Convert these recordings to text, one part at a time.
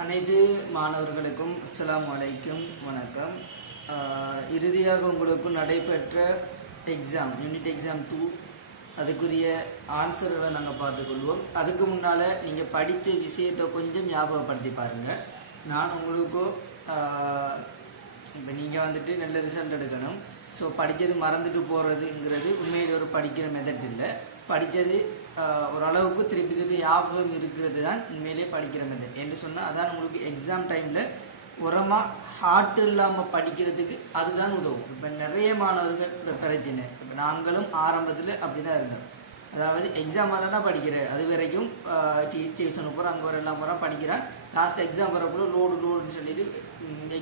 அனைத்து மாணவர்களுக்கும் அஸ்ஸலாமு அலைக்கும் வணக்கம். இறுதியாக உங்களுக்கு நடைபெற்ற எக்ஸாம் யூனிட் எக்ஸாம் 2 அதுக்குரிய ஆன்சர்களை நாங்கள் பார்த்துக்கொள்வோம். அதுக்கு முன்னால் நீங்கள் படித்த விஷயத்தை கொஞ்சம் ஞாபகப்படுத்தி பாருங்கள். நான் உங்களுக்கு இப்போ நீங்கள் வந்துட்டு நல்ல ரிசல்ட் எடுக்கணும். ஸோ படித்தது மறந்துட்டு போகிறதுங்கிறது உண்மையில் ஒரு படிக்கிற மெத்தட் இல்லை. படித்தது ஓரளவுக்கு திருப்பி ஞாபகம் இருக்கிறது தான் உண்மையிலே படிக்கிற மெத்தட் என்று சொன்னால் அதான் உங்களுக்கு எக்ஸாம் டைமில் உரமாக ஹார்ட் இல்லாமல் படிக்கிறதுக்கு அதுதான் உதவும். இப்போ நிறைய மாணவர்கள் பிரச்சனை. இப்போ நாங்களும் ஆரம்பத்தில் அப்படி தான் இருந்தோம். அதாவது எக்ஸாம் தான் படிக்கிறேன், அது வரைக்கும் டியூஷனுக்கு போகிறோம், அங்கே ஒரு எல்லாம் போகிறோம் படிக்கிறேன். லாஸ்ட் எக்ஸாம் வரக்குள்ள லோடுன்னு சொல்லிட்டு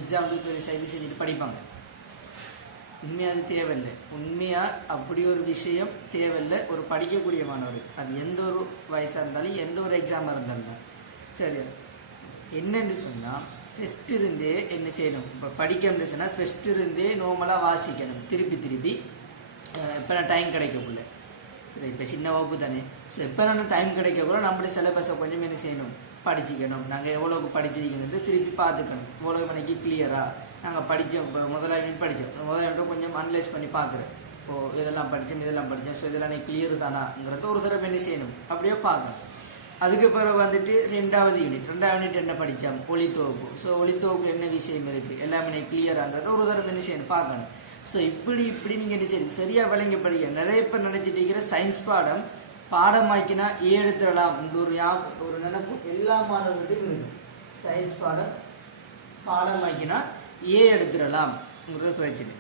எக்ஸாம் பெரிய சைடு செஞ்சுட்டு படிப்பாங்க. உண்மையாக அது தேவையில்லை. உண்மையாக அப்படி ஒரு விஷயம் தேவையில்லை ஒரு படிக்கக்கூடிய மாணவர். அது எந்த ஒரு வயசாக இருந்தாலும் எந்த ஒரு எக்ஸாமாக இருந்தாலும் சரி. என்னென்னு சொன்னால் ஃபஸ்ட்டு இருந்தே என்ன செய்யணும், இப்போ படிக்கணும்னு சொன்னால் ஃபஸ்ட்டு இருந்தே நார்மலாக வாசிக்கணும். திருப்பி எப்போ நான் டைம் கிடைக்கக்குள்ள சரி. இப்போ சின்ன வகுப்பு தானே. ஸோ எப்போ நான் டைம் கிடைக்கக்குள்ள நம்மளே சிலபஸை கொஞ்சம் என்ன செய்யணும், படிச்சிக்கணும். நாங்கள் எவ்வளோக்கு படிச்சிருக்கிறது திருப்பி பார்த்துக்கணும். இவ்வளோ மணிக்கு கிளியராக நாங்கள் படித்தோம். இப்போ முதலாக யூனிட் படித்தோம், முதலாக யூனிட் கொஞ்சம் அனலைஸ் பண்ணி பார்க்குறேன். இப்போது இதெல்லாம் படித்தோம், ஸோ இதெல்லாம் கிளியர் தானாங்கிறத ஒரு தடவை என்ன செய்யணும், அப்படியே பார்க்கணும். அதுக்கு பிறகு வந்துட்டு ரெண்டாவது யூனிட் என்ன படித்தோம், ஒளித்தொகுப்பு. ஸோ ஒளித்தொகுப்பு என்ன விஷயம் இருக்குது எல்லாமே கிளியராங்கிறத ஒரு தடவை என்ன செய்யணும், பார்க்கணும். ஸோ இப்படி நீங்கள் என்ன செய்யணும், சரியாக விளங்கி படிக்க. நிறைய பேர் நினச்சிட்டு இருக்கிற சயின்ஸ் பாடமாக்கினா எடுத்துடலாம் ஒரு நினைப்பு எல்லா மாணவர்கள்ட்டையும் இருக்குது. சயின்ஸ் பாடமாக்கினா எடுத்துடலாம்ங்கிற பிரச்சனை.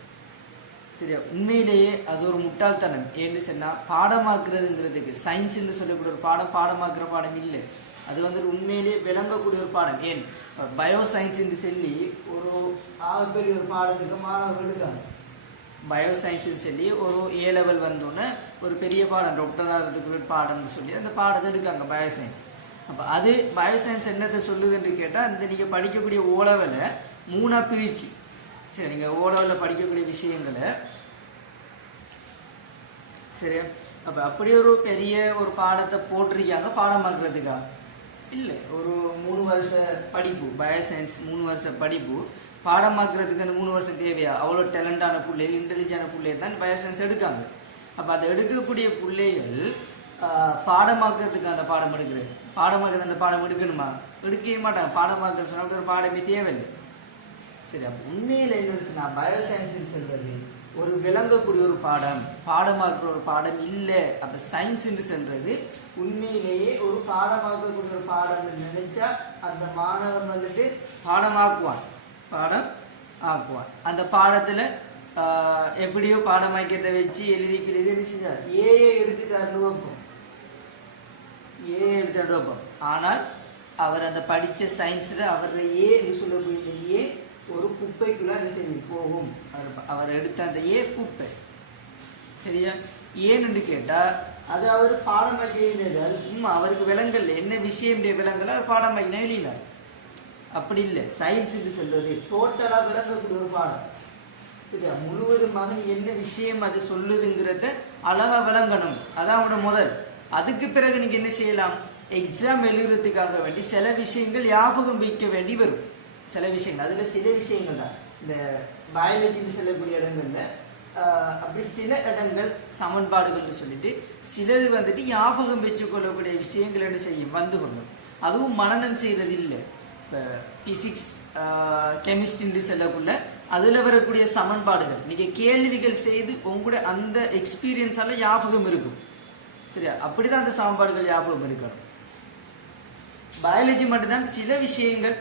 சரியா? உண்மையிலேயே அது ஒரு முட்டாள்தனம். ஏன்னு சொன்னால் பாடமாக்குறதுங்கிறதுக்கு சயின்ஸ்ன்னு சொல்லக்கூடிய ஒரு பாடமாக்குற பாடம் இல்லை. அது வந்துட்டு உண்மையிலேயே விளங்கக்கூடிய ஒரு பாடம். ஏன் பயோ சயின்ஸ்ன்னு சொல்லி ஒரு பெரிய ஒரு பாடத்துக்கு மாணவர்கள் இருக்காங்க. பயோ சயின்ஸ்ன்னு சொல்லி ஒரு A லெவல் வந்தோன்னே ஒரு பெரிய பாடம் டாக்டர் ஆகிறதுக்கு ஒரு பாடம்னு சொல்லி அந்த பாடத்தை எடுக்காங்க பயோ சயின்ஸ். அப்போ அது பயோ சயின்ஸ் என்னத்தை சொல்லுதுன்னு கேட்டால் அந்த நீங்கள் படிக்கக்கூடிய O லெவலை 3ஆக பிரிச்சு. சரி, நீங்கள் O லெவலில் படிக்கக்கூடிய விஷயங்களை சரியா. அப்போ அப்படி ஒரு பெரிய ஒரு பாடத்தை போட்டிருக்காங்க பாடமாக்குறதுக்கா இல்லை. ஒரு 3 வருஷ படிப்பு பயோ சயின்ஸ் 3 வருஷ படிப்பு பாடமாக்குறதுக்கு அந்த 3 வருஷம் தேவையா? அவ்வளோ டேலண்டான பிள்ளைகள் இன்டெலிஜென்டான பிள்ளைகள் தான் பயோ சயின்ஸ் எடுக்காங்க. அப்போ அதை எடுக்கக்கூடிய பிள்ளைகள் பாடமாக்குறதுக்கு அந்த பாடம் எடுக்கிறது பாடமாக்குறது அந்த பாடம் எடுக்கணுமா? எடுக்கவே மாட்டாங்க. பாடமாக்குறது சொன்னால் ஒரு பாடமே தேவையில்லை. சரி, அப்போ உண்மையில் என்னன்னு நான் பயோ சயின்ஸ்ன்னு சொல்கிறது ஒரு விளங்கக்கூடிய ஒரு பாடமாக்குற ஒரு பாடம் இல்லை. அப்போ சயின்ஸ்ன்னு சொல்கிறது உண்மையிலேயே ஒரு பாடமாக்கக்கூடிய ஒரு பாடம் நினைச்சா அந்த மாணவன் வந்துட்டு பாடம் ஆக்குவான். அந்த பாடத்தில் எப்படியோ பாடமாக்கியத்தை வச்சு எழுதி செஞ்சார். எடுத்துட்டாரு வைப்போம். ஆனால் அவர் அந்த படித்த சயின்ஸில் அவர் என்று சொல்லக்கூடிய ஒரு குப்பைக்குள்ள என்ன செய்ய போகும். அவர் எடுத்த அந்த குப்பை. சரியா? ஏன்னு கேட்டால் அது அவர் பாடமாக்கினது. அது சும்மா அவருக்கு விலங்கல்ல என்ன விஷயம் விலங்கல அவர் பாடமாக்கினா வெளியில. அப்படி இல்லை. சயின்ஸுக்கு சொல்றது டோட்டலாக விளங்கக்கூடிய ஒரு பாடம். சரியா? முழுவதுமாக நீ என்ன விஷயம் அது சொல்லுதுங்கிறத அழகாக விளங்கணும். அதான் அவனோட முதல். அதுக்கு பிறகு நீங்கள் என்ன செய்யலாம், எக்ஸாம் எழுதுறதுக்காக வேண்டி சில விஷயங்கள் ஞாபகம் வைக்க வேண்டி வரும். சில விஷயங்கள் அதில் சில விஷயங்கள் தான் இந்த பயாலஜின்னு சொல்லக்கூடிய இடங்கள்ல அப்படி சில இடங்கள் சமன்பாடுகள்னு சொல்லிட்டு சிலது வந்துட்டு ஞாபகம் வச்சுக்கொள்ளக்கூடிய விஷயங்கள் என்ன செய்யும் வந்து கொள்ளும். அதுவும் மனனம் செய்கிறது இல்லை. இப்போ பிசிக்ஸ் கெமிஸ்ட்ரின்னு சொல்லக்குள்ள அதில் வரக்கூடிய சமன்பாடுகள் நீங்கள் கேள்விகள் செய்து உங்களோட அந்த எக்ஸ்பீரியன்ஸால் ஞாபகம் இருக்கும். சரியா? அப்படி தான் அந்த சமன்பாடுகள் ஞாபகம் இருக்கணும். பயாலஜி மட்டும்தான் சில விஷயங்கள்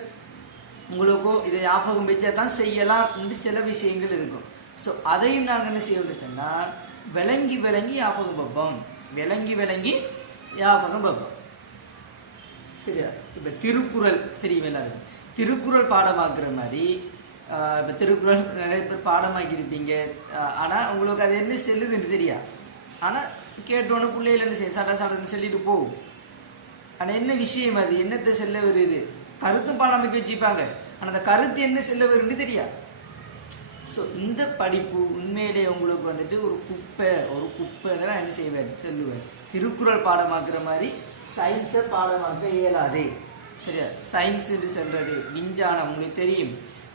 உங்களுக்கோ இதை ஞாபகம் வச்சா தான் செய்யலாம் சில விஷயங்கள் இருக்கும். ஸோ அதையும் நாங்கள் என்ன செய்யணும்னு சொன்னால் விளங்கி ஞாபகம் வைப்போம். விளங்கி ஞாபகம் வைப்போம். சரியா? இப்போ திருக்குறள் தெரியும் எல்லாருக்கும். திருக்குறள் பாடமாக்குற மாதிரி இப்போ திருக்குறள் நிறைய பேர் பாடமாக்கியிருப்பீங்க. ஆனால் உங்களுக்கு அது என்ன செல்லுதுன்னு தெரியா. ஆனால் கேட்டோன்னு பிள்ளைகள் என்ன செய்ய சட்டன்னு சொல்லிட்டு போகும். ஆனால் என்ன விஷயம் அது என்னத்தை செல்ல வருது கருத்தும் பாடமாக்கி வச்சுப்பாங்க. ஆனால் அந்த கருத்து என்ன செல்ல வருதுன்னு தெரியா. ஸோ இந்த படிப்பு உண்மையிலே உங்களுக்கு வந்துட்டு ஒரு குப்பைன்னு என்ன செய்வேன் சொல்லுவேன். திருக்குறள் பாடமாக்குற மாதிரி சயின்ஸை பாடமாக்க இயலாது. சரியா. சயின்ஸ் என்று சொல்றது விஞ்ஞானம். உங்களுக்கு தெரியும்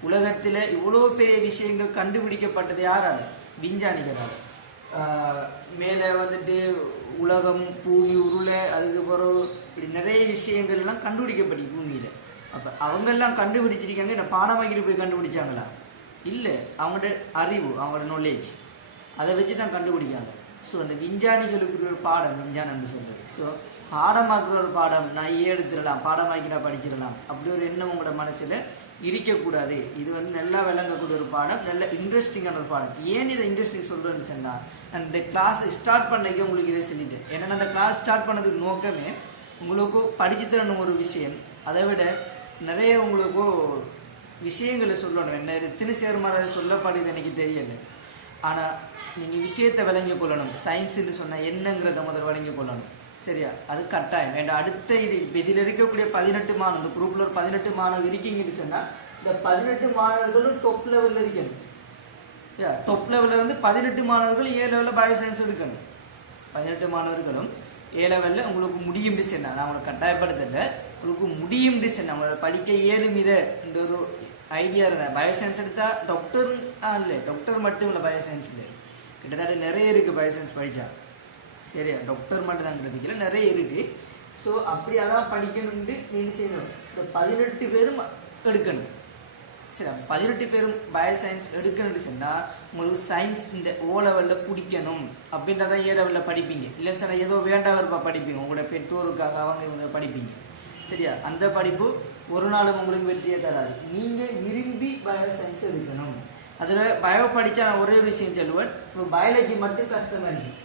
உலகத்தில் இவ்வளோ பெரிய விஷயங்கள் கண்டுபிடிக்கப்பட்டது யாரால்? விஞ்ஞானிகளால். மேலே வந்துட்டு உலகம், பூமி, உருளை, அதுக்கு பிறகு இப்படி நிறைய விஷயங்கள் எல்லாம் கண்டுபிடிக்கப்படி பூமியில். அப்போ அவங்கெல்லாம் கண்டுபிடிச்சிருக்காங்க. இந்த பாடமாக்கிட்டு போய் கண்டுபிடிச்சாங்களா? இல்லை, அவங்களோட அறிவு, அவங்களோட நாலேஜ், அதை வச்சு தான் கண்டுபிடிக்காங்க. ஸோ அந்த விஞ்ஞானிகளுக்கு ஒரு பாடம் விஞ்ஞானம்னு சொல்கிறது. ஸோ பாடமாக்குற ஒரு பாடம் நான் எடுத்துடலாம், பாடமாக்கி நான் படிச்சிடலாம் அப்படி ஒரு எண்ணம் உங்களோட மனசில் இருக்கக்கூடாது. இது வந்து நல்லா விளங்கக்கூடிய ஒரு பாடம், நல்ல இன்ட்ரெஸ்டிங்கான ஒரு பாடம். ஏன் இதை இன்ட்ரெஸ்டிங் சொல்கிறேன்னு சொன்னால், நான் இந்த கிளாஸ் ஸ்டார்ட் பண்ணைக்கு உங்களுக்கு இதை சொல்லிட்டேன். ஏன்னா அந்த கிளாஸ் ஸ்டார்ட் பண்ணதுக்கு நோக்கமே உங்களுக்கு படிச்சு தரணும் ஒரு விஷயம், அதை விட நிறைய உங்களுக்கு விஷயங்களை சொல்லணும். என்ன எத்தனை சேர்மார சொல்லப்படுது எனக்கு தெரியலை. ஆனால் நீங்கள் விஷயத்தை விளங்கி கொள்ளணும். சயின்ஸுன்னு சொன்னால் என்னங்கிறத முதல் விளங்கி கொள்ளணும். சரியா, அது கட்டாயம். ஏன்னா அடுத்த இது இதில் இருக்கக்கூடிய 18 மாணவர்கள், இந்த குரூப்பில் ஒரு 18 மாணவர்கள் இருக்கீங்கன்னு சொன்னால் இந்த 18 மாணவர்களும் டாப் லெவலில் இருக்கணும். டாப் லெவலில் இருந்து 18 மாணவர்கள் A லெவலில் பயோ சயின்ஸ் எடுக்கணும். 18 மாணவர்களும் A லெவலில் உங்களுக்கு முடியும்னு சொன்னால், நான் உங்களுக்கு கட்டாயப்படுத்தல, உங்களுக்கு முடியும்னு சொன்னால் உங்களோட படிக்க இயலும் இதை இந்த ஒரு ஐடியா இருந்தேன். பயோ சயின்ஸ் எடுத்தால் டாக்டர் இல்லை, டாக்டர் மட்டும் இல்லை, பயோ சயின்ஸில் கிட்டத்தட்ட நிறைய இருக்குது. பயோ சயின்ஸ் படித்தா சரியா, டாக்டர் மட்டும் தாங்கிறதுக்கு நிறைய இருக்குது. ஸோ அப்படி அதான் படிக்கணும்னு நீங்கள் செய்யணும். இந்த 18 பேரும் எடுக்கணும். சரி, 18 பேரும் பயோ சயின்ஸ் எடுக்கணும்னு சொன்னால் உங்களுக்கு சயின்ஸ் இந்த O லெவலில் பிடிக்கணும். அப்படின்றதான் A லெவலில் படிப்பீங்க. இல்லைன்னு சொன்னால் ஏதோ வேண்டாம் படிப்பீங்க, உங்களோட பெற்றோருக்காக அவங்க இவங்க படிப்பீங்க. சரியா, அந்த படிப்பு ஒரு நாளும் உங்களுக்கு வெற்றியை தராது. நீங்கள் விரும்பி பயோ சயின்ஸ் எடுக்கணும். அதில் பயோ படித்தா நான் ஒரே விஷயம் சொல்லுவேன், இப்போ பயாலஜி மட்டும் கஷ்டமாக இருக்கு.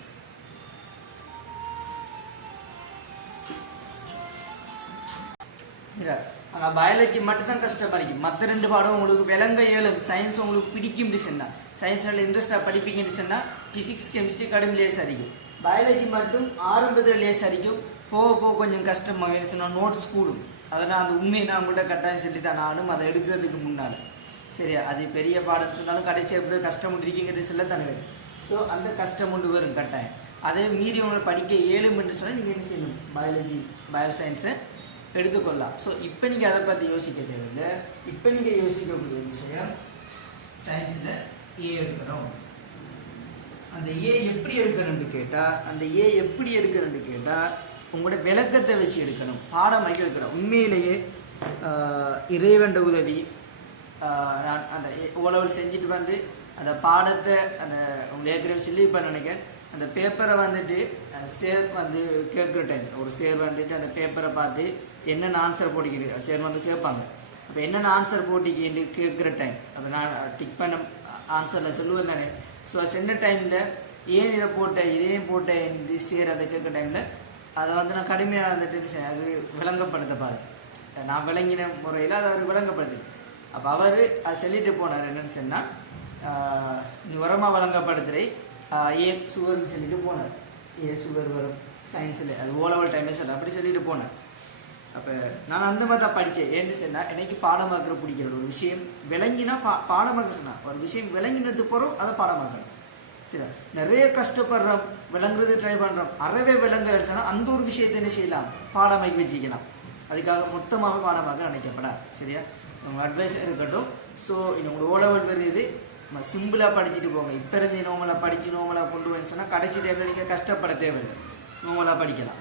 ஆனால் பயாலஜி மட்டும்தான் கஷ்டமாக இருக்குது. மற்ற 2 பாடம் உங்களுக்கு விளங்க இயலும். சயின்ஸ் உங்களுக்கு பிடிக்கும்னு சொன்னால், சயின்ஸ் நல்ல இன்ட்ரெஸ்டாக படிப்பீங்கன்னு சொன்னால் ஃபிசிக்ஸ், கெமிஸ்ட்ரி கடும் லேஸ் அடிக்கும். பயாலஜி மட்டும் ஆரம்பத்தில் லேஸ் அடிக்கும், போக போக கொஞ்சம் கஷ்டமாக சொன்னால் நோட்ஸ் கூடும். அதனால் அந்த உண்மையை நான் உங்கள்கிட்ட கட்டாயம் சொல்லித்தான் நானும் அதை எடுக்கிறதுக்கு முன்னால். சரியா, அது பெரிய பாடம் சொன்னாலும் கடைசி எப்படி கஷ்டம் இருக்குங்கிறது சொல்ல தானே வரும். ஸோ அந்த கஷ்டம் ஒன்று வரும் கட்டாயம். அதே மீறி உங்களை படிக்க இயலும் என்று சொன்னால் நீங்கள் என்ன செய்யணும், பயாலஜி, பயோ சயின்ஸை எடுத்துக்கொள்ளலாம். ஸோ இப்போ நீங்கள் அதை பற்றி யோசிக்க தேவையில்லை. இப்போ நீங்கள் யோசிக்கக்கூடிய விஷயம் சயின்ஸில் A எடுக்கணும். அந்த A எப்படி எடுக்கணும்னு கேட்டால் உங்களோட விளக்கத்தை வச்சு எடுக்கணும், பாடமாக்கி எடுக்கணும். உண்மையிலேயே இறைவன் உதவி, நான் அந்த O லெவல் செஞ்சுட்டு வந்து அந்த பாடத்தை அந்த உங்களை ஏற்கனவே சொல்லியிருப்பேன் நினைக்கிறேன். அந்த பேப்பரை வந்துட்டு சேர் வந்து கேட்குற டைம் ஒரு சேர் வந்துட்டு அந்த பேப்பரை பார்த்து என்னென்ன ஆன்சர் போட்டிக்கிட்டு சேர் வந்து கேட்பாங்க. அப்போ என்னென்ன ஆன்சர் போட்டிக்கிட்டு கேட்குற டைம் அப்போ நான் டிக் பண்ண ஆன்சரில் சொல்லுவேன் தானே. ஸோ சென்ன டைமில் ஏன் இதை போட்டேன் இதையும் போட்டேன் இந்த சேர் அதை கேட்குற டைமில் அதை வந்து நான் கடுமையாக வந்துட்டு அது விளங்கப்படுத்த பாரு, நான் விளங்கின முறையில் அதை அவர் விளங்கப்படுது. அப்போ அவர் அதை சொல்லிட்டு போனார் என்னன்னு சொன்னால், நீ உரமாக வழங்கப்படுத்துகிறே A சுகர்னு சொல்லிட்டு போனார். A சுகர் வரும் சயின்ஸில், அது O லெவல் டைமே சொல்ல அப்படி சொல்லிட்டு போனார். அப்போ நான் அந்த மாதிரி தான் படித்தேன். ஏன்னு சொன்னால் எனக்கு பாடமாக்குற பிடிக்கிற ஒரு விஷயம் விளங்கினா பாடமாக்க சொன்னால் ஒரு விஷயம் விளங்கினது போகிறோம் அதை பாடமாக்கணும். சரி, நிறைய கஷ்டப்படுறோம், விளங்குறது ட்ரை பண்ணுறோம், அறவே விளங்குறேன்னு சொன்னால் அந்த ஒரு விஷயத்தை என்ன செய்யலாம், பாடமாக்கி வச்சுக்கலாம். அதுக்காக மொத்தமாக பாடமாக நினைக்கப்படா. சரியா, உங்கள் அட்வைஸ் இருக்கட்டும். ஸோ உங்களுக்கு O லெவல் வருது, சிம்பிளாக படிச்சுட்டு போங்க. இப்போ இருந்து நோமலாக படித்து நோமலாக கொண்டு வந்து சொன்னால் கடைசி டைமில் நீங்கள் கஷ்டப்பட தேவையில்லை, நோமலாக படிக்கலாம்.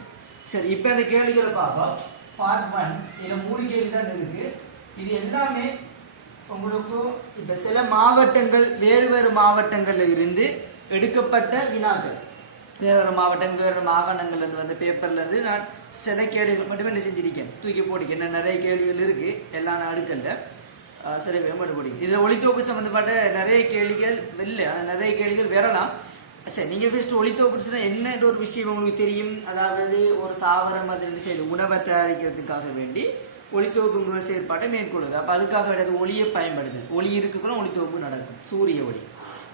சரி, இப்போ இந்த கேள்விகளை பார்ப்போம். பார்ட் 1 இதில் 3 கேள்வி தான் இருக்குது. இது எல்லாமே உங்களுக்கு இப்போ சில மாவட்டங்கள் வேறு வேறு மாவட்டங்களில் இருந்து எடுக்கப்பட்ட வினாக்கள். வேறு மாவட்டங்கள் வேறு மாகாணங்கள்லேருந்து வந்த பேப்பர்லேருந்து நான் சில கேள்விகள் மட்டுமே என்ன செஞ்சிருக்கேன், தூக்கி போட்டிருக்கேன். என்ன நிறைய கேள்விகள் இருக்குது, எல்லா நாடுகளில் சில கேள்வி மட்டும் போட்டிருக்கேன். இதில் ஒளித்தொகுப்பு சம்மந்தப்பட்ட நிறைய கேள்விகள் இல்லை, ஆனால் நிறைய கேள்விகள் வரலாம். சரி, நீங்கள் ஃபஸ்ட்டு ஒளித்தொகுப்புனா என்னன்ற ஒரு விஷயம் உங்களுக்கு தெரியும். அதாவது ஒரு தாவரம் அதில் செய்து உணவை தயாரிக்கிறதுக்காக வேண்டி ஒளித்தொகுப்புங்கிற செயற்பாட்டை மேற்கொள்ளுது. அப்போ அதுக்காக வேண்டியது ஒளியை பயன்படுது. ஒளி இருக்குன்னா ஒளித்தொகுப்பு நடக்கும், சூரிய ஒளி.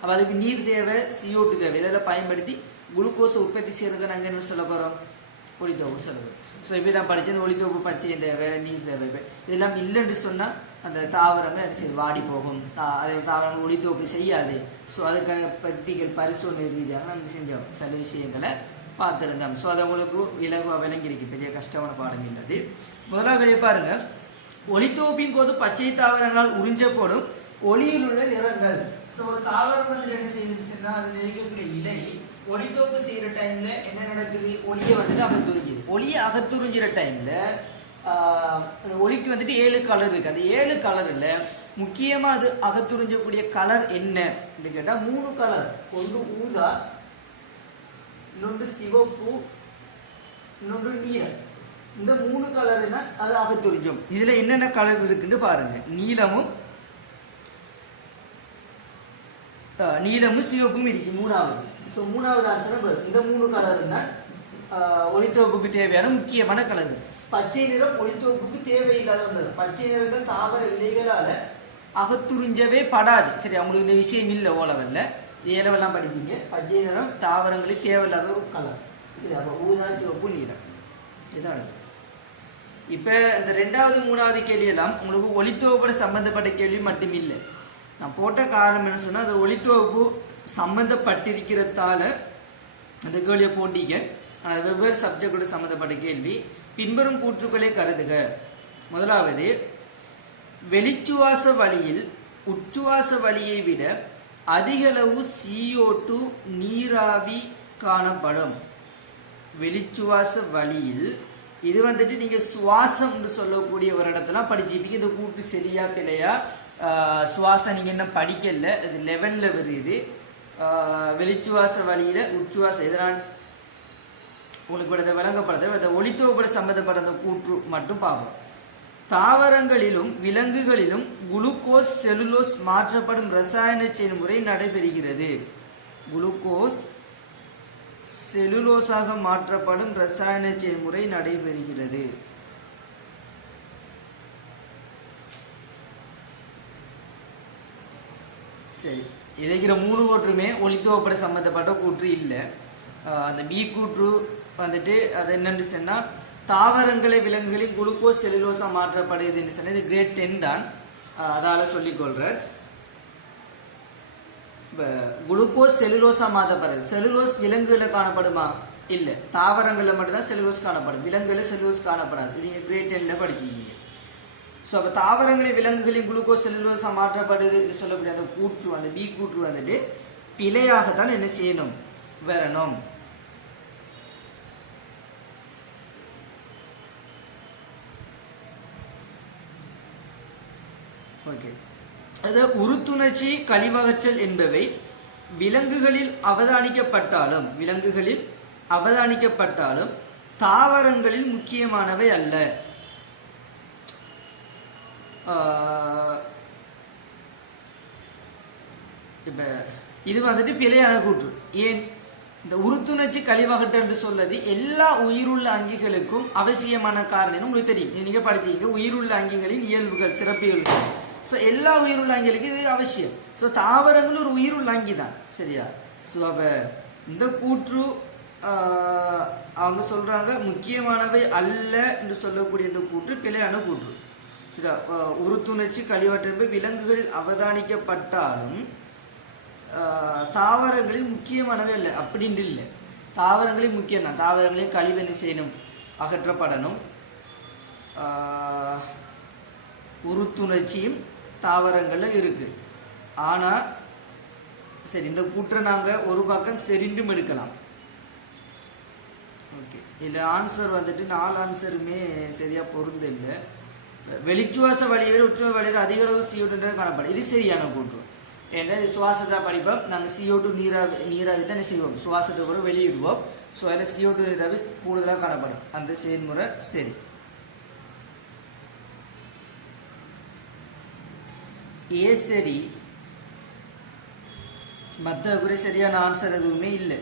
அப்போ அதுக்கு நீர் தேவை, CO2 தேவை. இதெல்லாம் பயன்படுத்தி குளுக்கோஸை உற்பத்தி செய்யறதுக்கு நாங்கள் என்ன சொல்ல போகிறோம், ஒளித்தொகுப்பு சொல்ல போகிறோம். ஸோ இப்போ தான் படித்தது ஒளித்தொகுப்பு பச்சை தேவை, நீர் தேவை. இதெல்லாம் இல்லைன்னு சொன்னால் அந்த தாவரங்கள் என்ன செய்து வாடி போகும். அதே தாவரங்கள் ஒளித்தொகுப்பு செய்யாது. ஸோ அதுக்கான பர்டிகல் பரிசோதனை ரீதியாக நம்ம செஞ்சோம், சில விஷயங்களை பார்த்துருந்தோம். ஸோ அது உங்களுக்கு விலங்குவாக விளங்கியிருக்கு, பெரிய கஷ்டமான பாடம் இல்லது. முதலாவது பாருங்க, ஒளித்தொகுப்பின் போது பச்சை தாவரங்களால் உறிஞ்சப்படும் ஒளியில் உள்ள நிறங்கள். ஸோ ஒரு தாவரம் வந்து என்ன செய்யுதுன்னா அது நினைக்கக்கூடிய இலை ஒளித்தொகுப்பு செய்யற டைம்ல என்ன நடக்குது, ஒளியை வந்துட்டு அகத்துறிஞ்சுது. ஒளியை அகத்துறிஞ்சிற டைம்ல ஒளிக்கு வந்துட்டு 7 கலர் இருக்கு. அந்த 7 கலர்ல முக்கியமா அது அகத்துறிஞ்சக்கூடிய கலர் என்ன அப்படின்னு கேட்டா 3 கலர். ஒன்று ஊதா, இன்னொன்று சிவப்பு, இன்னொன்று நீலம். இந்த 3 கலர் தான் அது அகத்துறிஞ்சும். இதுல என்னென்ன கலர் இருக்குன்னு பாருங்க. நீலமும் சிவப்பும் இருக்கு மூணாவது. ஸோ மூணாவது ஆன்சர் இந்த 3 கலர் தான் ஒளித்தொகுப்புக்கு தேவையான முக்கியமான கலர். பச்சை நிறம் ஒளித்தொகுப்புக்கு தேவையில்லாத ஒன்று. பச்சை நிறங்கள் தாவர இலைகளால அகத்துறிஞ்சவே படாது. சரி, அவங்களுக்கு இந்த விஷயம் இல்லை. ஓலவல்ல ஏலவெல்லாம் படிப்பீங்க. பச்சை நிறம் தாவரங்களுக்கு தேவையில்லாத ஒரு கலர். சரி, அப்போ ஊதா, சிவப்பு, நீலம் இதான். இப்போ இந்த 2வது 3வது கேள்வியெல்லாம் உங்களுக்கு ஒளித்தொகுப்போட சம்பந்தப்பட்ட கேள்வி மட்டும் இல்லை. நான் போட்ட காரணம் என்ன சொன்னால், அது ஒளித்தொகுப்பு சம்மந்தப்பட்டிருக்கிறதால அந்த கேள்வியை போட்டிக்க. ஆனால் வெவ்வேறு சப்ஜெக்டோட சம்மந்தப்பட்ட கேள்வி. பின்வரும் கூற்றுக்களை கருதுக. முதலாவது, வெளிச்சுவாச வழியில் உச்சுவாச வழியை விட அதிகளவு CO2 நீராவி காணப்படும். வெளிச்சுவாச வழியில் இது வந்துட்டு நீங்கள் சுவாசம் என்று சொல்லக்கூடிய ஒரு இடத்துல படிச்சுப்பீங்க. இந்த கூட்டு சரியா இல்லையா, சுவாசம் நீங்கள் என்ன படிக்கல, அது 11ல் வருது. வெளிச்சுவாச வழியில் உச்சுவாசம் இதனால் உங்களுக்கு இதை விளங்கப்படுறது. இந்த ஒளித்தொகுப்போட சம்பந்தப்பட்ட அந்த கூற்று மட்டும் பார்ப்போம். தாவரங்களிலும் விலங்குகளிலும் குளுக்கோஸ் செல்லுலோஸ் மாற்றப்படும் ரசாயன செயல்முறை நடைபெறுகிறது. குளுக்கோஸ் செல்லுலோஸாக மாற்றப்படும் ரசாயன செயல்முறை நடைபெறுகிறது. சரி, இதைக்கிற 3 கூற்றுமே ஒளித்தொகுப்போட சம்பந்தப்பட்ட கூற்று இல்லை. அந்த பி கூற்று வந்துட்டு அது என்னன்னு சொன்னால், தாவரங்களை விலங்குகளின் குளுக்கோஸ் செல்லுலோஸா மாற்றப்படுதுன்னு சொன்னால் இது கிரேட் 10 தான். அதால சொல்லிக்கொள்கிறேன். இப்போ குளுக்கோஸ் செல்லுலோஸா மாற்றப்படுது. செல்லுலோஸ் விலங்குகளில் காணப்படுமா? இல்லை, தாவரங்களில் மட்டும்தான் செல்லுலோஸ் காணப்படும். விலங்குகளில் செல்லுலோஸ் காணப்படாது. நீங்கள் கிரேட் 10ல் படிக்கிறீங்க. ஸோ அப்போ தாவரங்களை விலங்குகளின் குளுக்கோஸ் செல்லுலோஸா மாற்றப்படுது சொல்லக்கூடிய அந்த கூற்று, அந்த பி கூற்று வந்துட்டு பிழையாகத்தான் என்ன செய்யணும், வரணும். ஓகே, அது உறுத்துணர்ச்சி கழிவகற்றல் என்பவை விலங்குகளில் அவதானிக்கப்பட்டாலும் தாவரங்களில் முக்கியமானவை அல்ல. இப்ப இது வந்துட்டு பிழையான கூற்று. ஏன்? இந்த உறுத்துணர்ச்சி கழிவகற்றல் என்று சொல்றது எல்லா உயிருள்ள அங்கிகளுக்கும் அவசியமான காரணம் உங்களுக்கு தெரியும். நீங்க படிச்சீங்க உயிருள்ள அங்கிகளின் இயல்புகள், சிறப்பியல்புகள். ஸோ எல்லா உயிருள்ள அங்கிகளுக்கும் இது அவசியம். ஸோ தாவரங்கள் ஒரு உயிருள்ள அங்கி தான், சரியா? ஸோ அப்போ இந்த கூற்று அவங்க சொல்றாங்க முக்கியமானவை அல்ல என்று சொல்லக்கூடிய இந்த கூற்று பிழையான கூற்று. சரியா? உறுத்துணர்ச்சி கழிவகற்றல் விலங்குகளில் அவதானிக்கப்பட்டாலும் தாவரங்களில் முக்கியமானவை இல்லை அப்படின்ட்டு இல்லை. தாவரங்களில் முக்கியம் தான். தாவரங்களில் கழிவு என்ன செய்யணும், அகற்றப்படணும். உறுத்துணர்ச்சியும் தாவரங்களில் இருக்கு. ஆனால் சரி, இந்த கூற்றை நாங்கள் ஒரு பக்கம் செறிண்டும் எடுக்கலாம். ஓகே, இதில் ஆன்சர் வந்துட்டு 4 ஆன்சருமே சரியாக பொருந்த இல்லை. வெளிச்சுவாச வழியை விட உச்சுவாச வழியில் அதிக அளவு CO2 காணப்படும். இது சரியான கூற்று. ஏன்னா சுவாசத்தை படிப்போம் நாங்கள் CO2 நீராவி தான் செய்வோம். சுவாசத்தை கூட வெளியிடுவோம். ஸோ அதில் CO2 நீராவி கூடுதலாக காணப்படும். அந்த செயல்முறை சரி. ஏ சரி, மற்ற குறை சரியான ஆன்சர் எதுவுமே இல்லை.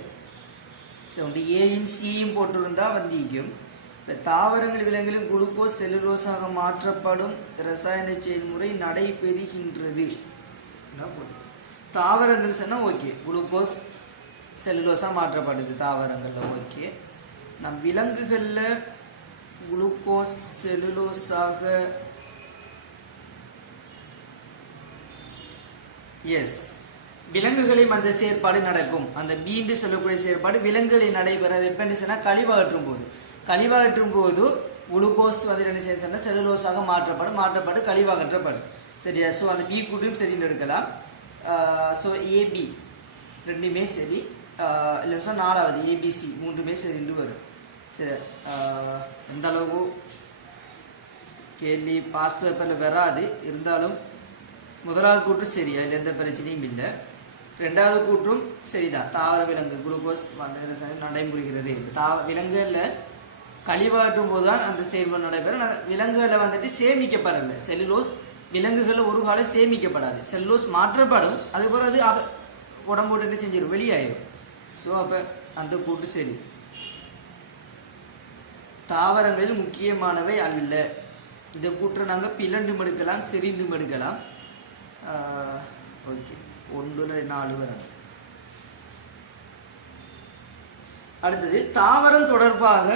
ஸோ ஏயும் சியும் போட்டிருந்தா வந்திக்கும். இப்போ தாவரங்கள் விலங்குகளின் குளுக்கோஸ் செல்லுலோஸாக மாற்றப்படும் ரசாயன செயல்முறை நடைபெறுகின்றது. தாவரங்கள் சொன்னால் ஓகே, குளுக்கோஸ் செல்லுலோஸாக மாற்றப்படுது தாவரங்களில் ஓகே. நம் விலங்குகளில் குளுக்கோஸ் செல்லுலோஸாக எஸ், விலங்குகளையும் அந்த செயற்பாடு நடக்கும். அந்த பீண்டு சொல்லக்கூடிய செயற்பாடு விலங்குகளை நடைபெறது எப்படின்னு சொன்னால் கழிவகற்றும் போது குளுக்கோஸ் வந்து என்ன செய்யணும்னா செல்லுலோஸாக மாற்றப்பட்டு கழிவாகற்றப்படும். சரியா? ஸோ அந்த பி கூட்டையும் சரின்னு எடுக்கலாம். ஸோ ஏபி ரெண்டுமே சரி, இல்லை சொன்னால் நாலாவது ஏபிசி மூன்றுமே சரின்னு வரும். சரி, எந்த அளவுக்கு கேள்வி பாஸ் பேப்பரில் வராது, இருந்தாலும் முதலாவது கூற்றும் சரி, அதில் எந்த பிரச்சனையும் இல்லை. ரெண்டாவது கூற்றும் சரிதான். தாவர விலங்கு குளுக்கோஸ் நடைமுறைகிறது. விலங்குகளில் கழிவாற்றும் போது தான் அந்த செயல்பாடு நடைபெறும். விலங்குகளில் வந்துட்டு சேமிக்கப்படலை. செல்லுலோஸ் விலங்குகளில் ஒரு காலம் சேமிக்கப்படாது. செல்லுலோஸ் மாற்றப்படும், அதுக்கப்புறம் அது உடம்போட்டு என்ன செஞ்சிடும், வெளியாயிடும். ஸோ அப்போ அந்த கூட்டு சரி. தாவரங்களில் முக்கியமானவை அல்ல. இந்த கூற்றை நாங்கள் பிளண்டும் எடுக்கலாம், செறிந்தும் எடுக்கலாம். ஓகே, 1-4 வரணும். அடுத்தது தாவரம் தொடர்பாக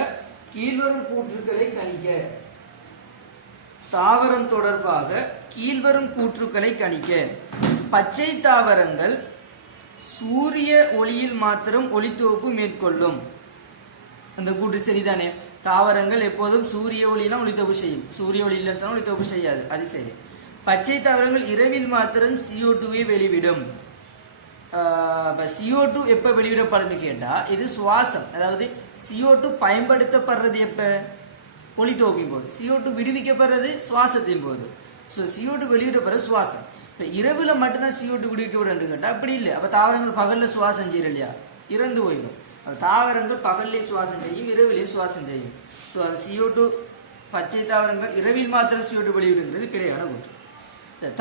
கீழ்வரும் கூற்றுக்களை கணிக்க. தாவரம் தொடர்பாக கீழ்வரும் கூற்றுக்களை கணிக்க. பச்சை தாவரங்கள் சூரிய ஒளியில் மாத்திரம் ஒளித்தொகுப்பு மேற்கொள்ளும். அந்த கூற்று சரிதானே? தாவரங்கள் எப்போதும் சூரிய ஒளியெல்லாம் ஒளித்தொகுப்பு செய்யும். சூரிய ஒளி இல்லைன்னு சொன்னால் ஒளித்தொகுப்பு செய்யாது, அது சரி. பச்சை தாவரங்கள் இரவில் மாத்திரம் CO2வை வெளிவிடும். CO2 எப்போ வெளிவிடப்படும்னு கேட்டால் இது சுவாசம். அதாவது CO2 பயன்படுத்தப்படுறது எப்போ? ஒளித்தொகுப்பின் போது. CO2 விடுவிக்கப்படுறது சுவாசத்தின் போது. ஸோ CO2 வெளியிடப்படுறது சுவாசம். இப்போ இரவில் மட்டும்தான் CO2 விடுவிக்கப்படுன்னு கேட்டால் அப்படி இல்லை. அப்போ தாவரங்கள் பகலில் சுவாசம் செய்யற இல்லையா, இறந்து போயிடும். தாவரங்கள் பகல்லையும் சுவாசம் செய்யும், இரவிலையும் சுவாசம் செய்யும். ஸோ அது CO2 பச்சை தாவரங்கள் இரவில் மாத்திரம் CO2 வெளியிடுங்கிறது பிழையான கூற்று.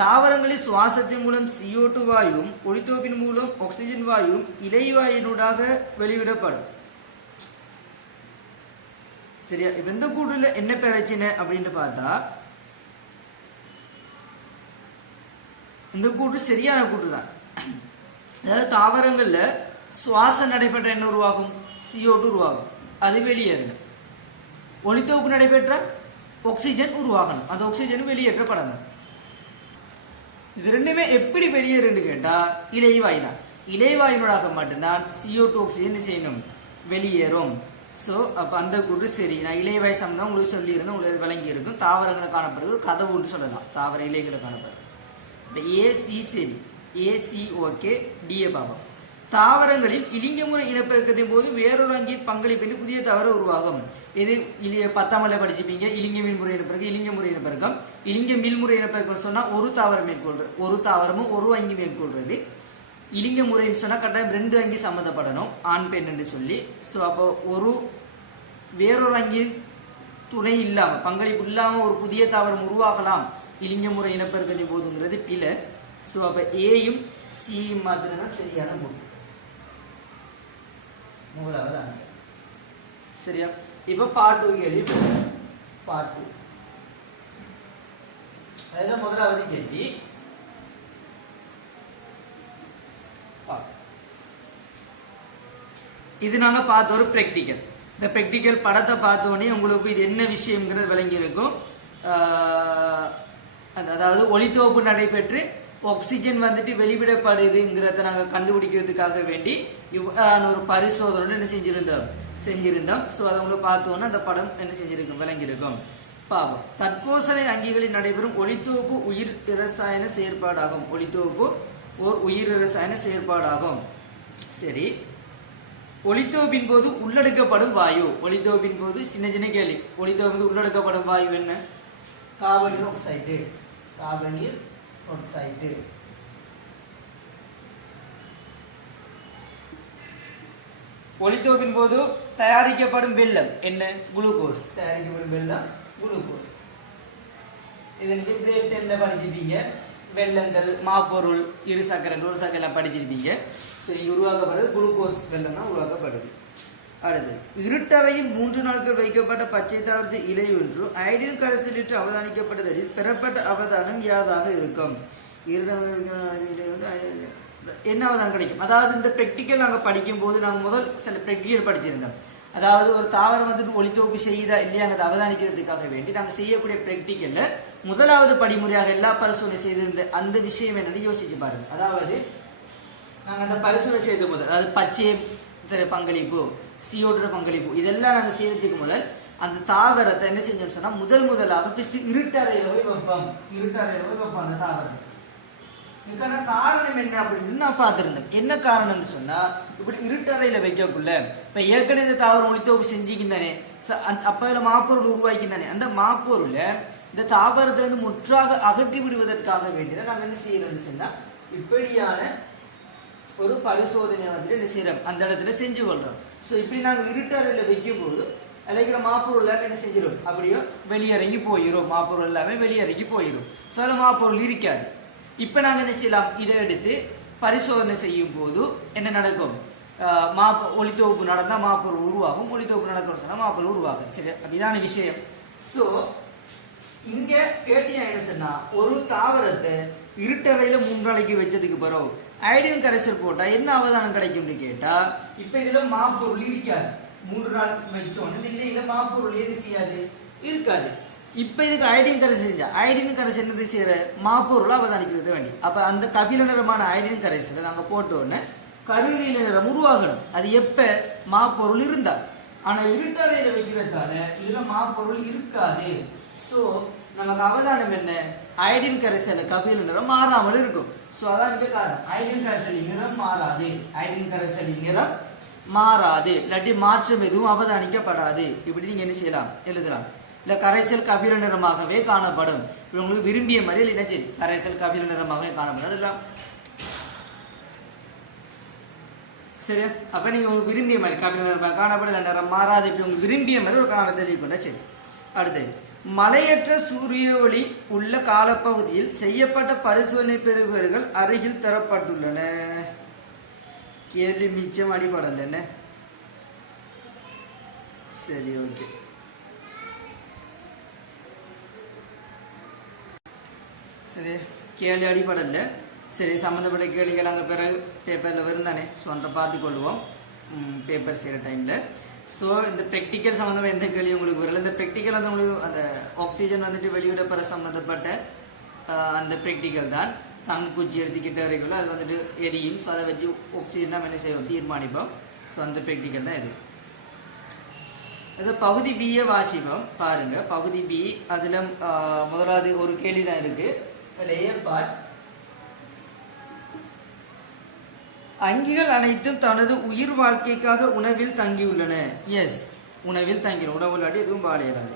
தாவரங்களில் சுவாசத்தின் மூலம் CO2 வாயுவும் ஒளித்தொகுப்பின் மூலம் ஆக்சிஜன் வாயுவும் இலைவாயினூடாக வெளிவிடப்படும். சரியா? இப்ப இந்த கூற்றுல என்ன பிரச்சனை அப்படின்னு பார்த்தா, இந்த கூற்று சரியான கூற்று தான். அதாவது தாவரங்கள்ல சுவாசம் நடைபெற்ற என்ன உருவாகும்? CO2 உருவாகும், அது வெளியேறணும். ஒளித்தொகுப்பு நடைபெற்ற ஆக்சிஜன் உருவாகணும், அந்த ஆக்சிஜன் வெளியேற்றப்படணும். இது ரெண்டுமே எப்படி வெளியேறுன்னு கேட்டா இலைவாய் தான். இலைவாயினூடாக மட்டும்தான் CO2 ஆக்சிஜன் செய்யணும், வெளியேறும். ஸோ அப்போ அந்த கூற்று சரி. நான் இலைவாய் சம்பந்தம் உங்களுக்கு சொல்லியிருந்தேன், உங்களுக்கு விளங்கி இருக்கும். தாவரங்களை காணப்படுறது ஒரு கதவுன்னு சொல்லலாம், தாவர இலைகளை காணப்படுறது. இப்போ ஏசி சரி, ஏசி ஓகே, டிஏ பாபா. தாவரங்களில் இலிங்கமுறை இனப்பெருக்கத்தின் போது வேறொரு அங்கின் பங்களிப்பின்றி புதிய தாவரம் உருவாகும். இது 10ஆம் படிச்சுப்பீங்க. இலிங்க மீள்முறை இனப்பெருக்கம், இலிங்க முறை இனப்பெருக்கம். இலிங்க மீள்முறை இனப்பெருக்கம் சொன்னால் ஒரு தாவரம் மேற்கொள்றது, ஒரு தாவரமும் ஒரு அங்கி மேற்கொள்றது. இலிங்க முறைன்னு சொன்னால் கட்டாயம் 2 அங்கி சம்மந்தப்படணும், ஆண் பெண் என்று சொல்லி. ஸோ அப்போ வேறொரு அங்கின் துணை இல்லாமல், பங்களிப்பு இல்லாமல் ஒரு புதிய தாவரம் உருவாகலாம் இலிங்க முறை இனப்பெருக்கத்தின் போதுங்கிறது பிழை. ஸோ அப்போ ஏயும் சியும் மாத்திரம்தான் சரியான கூற்று, முதலாவது ஆன்சர். சரியா? இப்போ பார்ட் 2 கேள்வி. பார்ட் 2 அதில் முதலாவது கேள்வி, இது நாங்கள் பார்த்த ஒரு ப்ராக்டிக்கல். இந்த ப்ராக்டிக்கல் படத்தை பார்த்தோன்னே உங்களுக்கு இது என்ன விஷயங்கிறது விளங்கி இருக்கும். அதாவது ஒளித்தொகுப்பு நடைபெற்று ஆக்சிஜன் வந்துட்டு வெளிவிடப்படுதுங்கிறத நாங்கள் கண்டுபிடிக்கிறதுக்காக வேண்டி இவ்வாறான ஒரு பரிசோதனை என்ன செஞ்சிருந்தோம். ஸோ அதை உங்களுக்கு பார்த்தோன்னா அந்த படம் என்ன செஞ்சிருக்கும், விளங்கியிருக்கும். பாவம், தற்போசனை அங்கிகளில் நடைபெறும் ஒளித்தொகுப்பு உயிர் இரசாயன செயற்பாடாகும். ஒளித்தொகுப்பு ஓர் உயிர் இரசாயன செயற்பாடாகும். சரி, ஒளித்தொகுப்பின் போது உள்ளெடுக்கப்படும் வாயு. ஒளித்தொகுப்பின் போது சின்ன சின்ன கேள்வி. ஒளித்தொகுப்பு உள்ளெடுக்கப்படும் வாயு என்ன? கார்பனீர் ஆக்சைடு. கார்பனீர் ஆக்சைடு. ஒளித்தொகுப்பின் போது தயாரிக்கப்படும் வெல்லம் என்ன? குளுக்கோஸ். தயாரிக்கப்படும் வெல்லம் குளுக்கோஸ். இது நீங்க கிரேட் 10ல படிச்சிருப்பீங்க. வெள்ளங்கள், மாப்பொருள், இரு சக்கரை, ஒரு சக்கரை படிச்சிருப்பீங்க. சரி, உருவாக்கப்படுது குளுக்கோஸ் வெல்லம் தான் உருவாக்கப்படுது. அடுத்து, இருட்டறையில் 3 நாட்கள் வைக்கப்பட்ட பச்சை தாவரத்தின் இலை ஒன்று ஐடின் கரைசலிட்டு அவதானிக்கப்பட்டதில் பெறப்பட்ட அவதானம் யாதாக இருக்கும்? என்ன அவதானம் கிடைக்கும்? அதாவது இந்த ப்ராக்டிக்கல் நாங்கள் படிக்கும்போது நாங்கள் முதல் சில ப்ராக்டிக்கல் படிச்சிருந்தோம். அதாவது ஒரு தாவரம் வந்துட்டு ஒளித்தொகுப்பு செய்யுதா இல்லையாங்கிறத அவதானிக்கிறதுக்காக வேண்டி நாங்கள் செய்யக்கூடிய ப்ராக்டிக்கல்ல முதலாவது படிமுறையாக எல்லா பரிசோதனை செய்திருந்த அந்த விஷயம் என்னன்னு யோசிச்சு பாருங்க. அதாவது நாங்கள் அந்த பரிசோதனை செய்த முதல், அதாவது பச்சை பங்களிப்பு, CO2 பங்களிப்பு, இதெல்லாம் நாங்கள் செய்யறதுக்கு முதல் அந்த தாவரத்தை என்ன செஞ்சோம்னு சொன்னா முதலாக ஃபர்ஸ்ட் இருட்டறையில போய் வைப்போம் அந்த தாவரத்தை. இதுக்கான காரணம் என்ன அப்படின்னு நான் பார்த்துருந்தேன். என்ன காரணம்னு சொன்னா இப்படி இருட்டறையில வைக்கக்குள்ள இப்ப ஏற்கனவே இந்த தாவரம் ஒளித்தோப்பு செஞ்சுக்கிந்தானே, அப்ப அதில் மாப்பொருள் உருவாக்கிந்தானே, அந்த மாப்பொருளை இந்த தாவரத்தை வந்து முற்றாக அகற்றி விடுவதற்காக வேண்டியதான் நாங்கள் என்ன செய்யறோம்னு சொன்னா இப்படியான ஒரு பரிசோதனை வந்துட்டு என்ன செய்யறோம், அந்த இடத்துல செஞ்சு கொள்றோம். ஸோ இப்படி நாங்கள் இருட்டறையில வைக்கும் போது அழைக்கிற மாப்பொருள் எல்லாமே என்ன செஞ்சிடும், அப்படியோ வெளியிறங்கி போயிடும். மாப்பொருள் எல்லாமே வெளியிறங்கி போயிடும். ஸோ அதில் மாப்பொருள் இருக்காது. இப்போ நாங்கள் என்ன செய்யலாம், இதை எடுத்து பரிசோதனை செய்யும் போது என்ன நடக்கும், ஒளித்தொகுப்பு நடந்தால் மாப்பொருள் உருவாகும், ஒளித்தொகுப்பு நடக்கணும்னு சொன்னால் மாப்பொருள் உருவாகும். சரி, அப்படிதான விஷயம். ஸோ இங்கே கேட்டீங்க என்ன சொன்னா, ஒரு தாவரத்தை இருட்டறையில 3 நாளைக்கு வச்சதுக்கு பிறகு அயோடின் கரைசல் போட்டால் என்ன அவதானம் கிடைக்கும்னு கேட்டால், இப்போ இதில் மாப்பொருள் இருக்காது. 3 நாள் வச்சோன்னு இல்லை மாப்பொருள் எது செய்யாது, இருக்காது. இப்போ இதுக்கு அயோடின் கரைசல் செஞ்சா அயோடின் கரைசல் என்னது செய்யற, மாப்பொருளை அவதானிக்கிறது வேண்டி. அப்போ அந்த கபில நிறமான அயோடின் கரைசலை நாங்கள் போட்டோன்னே கருநீல நிறம் உருவாகணும். அது எப்போ, மாப்பொருள் இருந்தால். ஆனால் இருட்டறையில வைக்கிறதால இதில் மாப்பொருள் இருக்காது. ஸோ நமக்கு அவதானம் என்ன, அயோடின் கரைசல் கபில நிறம் மாறாமல் இருக்கும். ஸோ அதான் இங்கே காரணம். அயோடின் கரைசலின் நிறம் மாறாது, அயோடின் கரைசலின் நிறம் மாறாது, இல்லாட்டி மாற்றம் எதுவும் அவதானிக்கப்படாது. இப்படி நீங்க என்ன செய்யலாம், எழுதலாம். இல்லை கரைசல் கபில நிறமாகவே காணப்படும். உங்களுக்கு விரும்பிய மாதிரி இல்லை, சரி கரைசல் கபில நிறமாகவே காணப்படும். சரி, அப்ப நீங்க உங்களுக்கு விரும்பிய மாதிரி கபில நிறமாக காணப்படும், நிறம் மாறாது, இப்படி உங்களுக்கு விரும்பிய மாதிரி ஒரு காரணத்தை எழுதிக்கொண்டா சரி. அடுத்து, மலையற்ற சூரிய ஒளி உள்ள காலப்பகுதியில் செய்யப்பட்ட பரிசோதனை பெறுபவர்கள் அருகில் தரப்பட்டுள்ளன. கேள்வி மிச்சம் அடிப்படல என்ன, சரி ஓகே. சரி, கேள்வி அடிப்படல. சரி, சம்மந்தப்பட்ட கேள்விகள் அங்கே பிறகு பேப்பரில் வரும் தானே, ஸோ அன்றை பார்த்துக்கொள்வோம் பேப்பர் செய்கிற டைமில். ஸோ இந்த ப்ராக்டிக்கல் சம்மந்தமாக எந்த கேள்வி உங்களுக்கு வரல. இந்த ப்ராக்டிக்கல் வந்து உங்களுக்கு அந்த ஆக்சிஜன் வந்துட்டு வெளியிடப்பெற சம்மந்தப்பட்ட அந்த ப்ராக்டிக்கல் தான். தங்குச்சி எடுத்துக்கிட்ட வரைக்கும் அது வந்துட்டு எரியும். ஸோ அதை வச்சு ஆக்சிஜன் நம்ம என்ன செய்வோம், தீர்மானிப்போம். ஸோ அந்த ப்ராக்டிக்கல் தான் இது. அது பகுதி பியை வாசிப்போம் பாருங்க. பகுதி பி, அதில் முதலாவது ஒரு கேள்வி தான் இருக்கு. பார்ட், அங்கிகள் அனைத்தும் தனது உயிர் வாழ்க்கைக்காக உணவில் தங்கியுள்ளன. எஸ், உணவில் தங்கின, உணவு இல்லாட்டி எதுவும் பாடையிடாது.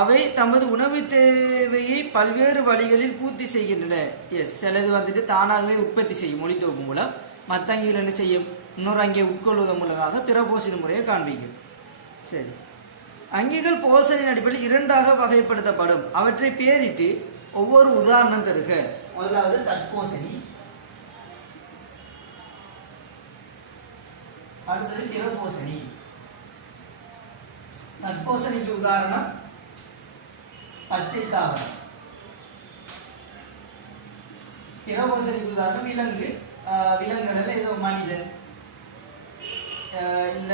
அவை தமது உணவு தேவையை பல்வேறு வழிகளில் பூர்த்தி செய்கின்றன. எஸ், சிலது வந்துட்டு தானாகவே உற்பத்தி செய்யும் ஒளித்தொகுப்பு மூலம், மற்ற அங்கிகள் என்ன செய்யும், இன்னொரு அங்கே உட்கொள்வதன் மூலமாக பிற போஷண முறையை காண்பிக்கும். சரி, அங்கிகள் போஷணின் அடிப்படையில் 2ஆக வகைப்படுத்தப்படும். அவற்றை பேரிட்டு ஒவ்வொரு உதாரணம் தருக. முதலாவது தற்போஷணி, அடுத்தது பிறபோஷணி. தற்போஷணிக்கு உதாரணம் பச்சை தாவரம், பிறபோஷணிக்கு உதாரணம் விலங்கு. விலங்குகள் ஏதோ மனிதன் இல்ல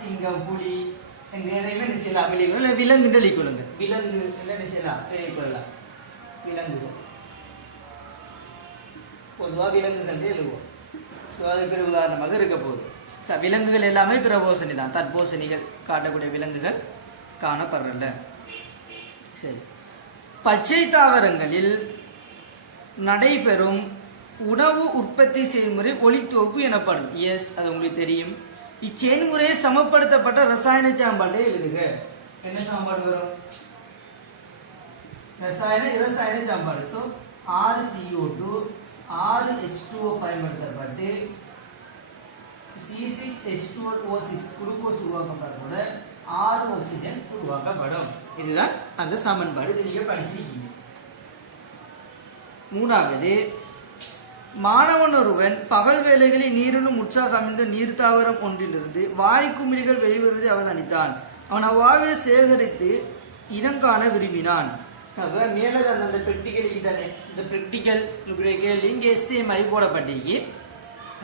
சிங்கம், புலி, எதையுமே என்ன செய்யலாம், விலங்குகள். விலங்கு எழுதிக்கொள்ளுங்க, விலங்கு என்ன செய்யலாம், எழுதிக்கொள்ளலாம். விலங்குகள் பொதுவாக விலங்குகள் எழுதுவோம். ஸோ அதுக்கு உதாரணமாக இருக்க போகுது. ஸோ விலங்குகள் எல்லாமே பிறபோஷணி தான். தற்போஷணிகள் காட்டக்கூடிய விலங்குகள் காணப்படுறல. சரி, பச்சை தாவரங்களில் நடைபெறும் உணவு உற்பத்தி செயல்முறை ஒளித்தொகுப்பு எனப்படும். எஸ், அது உங்களுக்கு தெரியும். இச்செயல்முறையை சமப்படுத்தப்பட்ட ரசாயன சாம்பாட்டை எழுதுக. என்ன சாம்பாடு வரும், இரசாயன சாம்பாடு. ஸோ 6CO2 6H2O பயன்படுத்தப்பட்டு C6H12O6 குளுக்கோஸ் உருவாக்கப்பட 6 ஆக்சிஜன் உருவாக்கப்படும். இதுதான் அந்த சமன்பாடு. இது நீங்க படிச்சிருக்கீங்க. மூணாவது, மாணவன் ஒருவன் பகல் வேளைகளில் நீரிலும் முற்றாக அமைந்த நீர் தாவரம் ஒன்றிலிருந்து வாய்க்குமிழிகள் வெளிவருவதை அவதானித்தான். அவன் அவ்வாழ்வை சேகரித்து இனங்காண விரும்பினான். மேலே அந்த பிராக்டிக்கல் இதுதானே, இந்த பிராக்டிக்கல் கேள்வி இங்கே எஸ்ஏமாரி போடப்பட்டிருக்கு.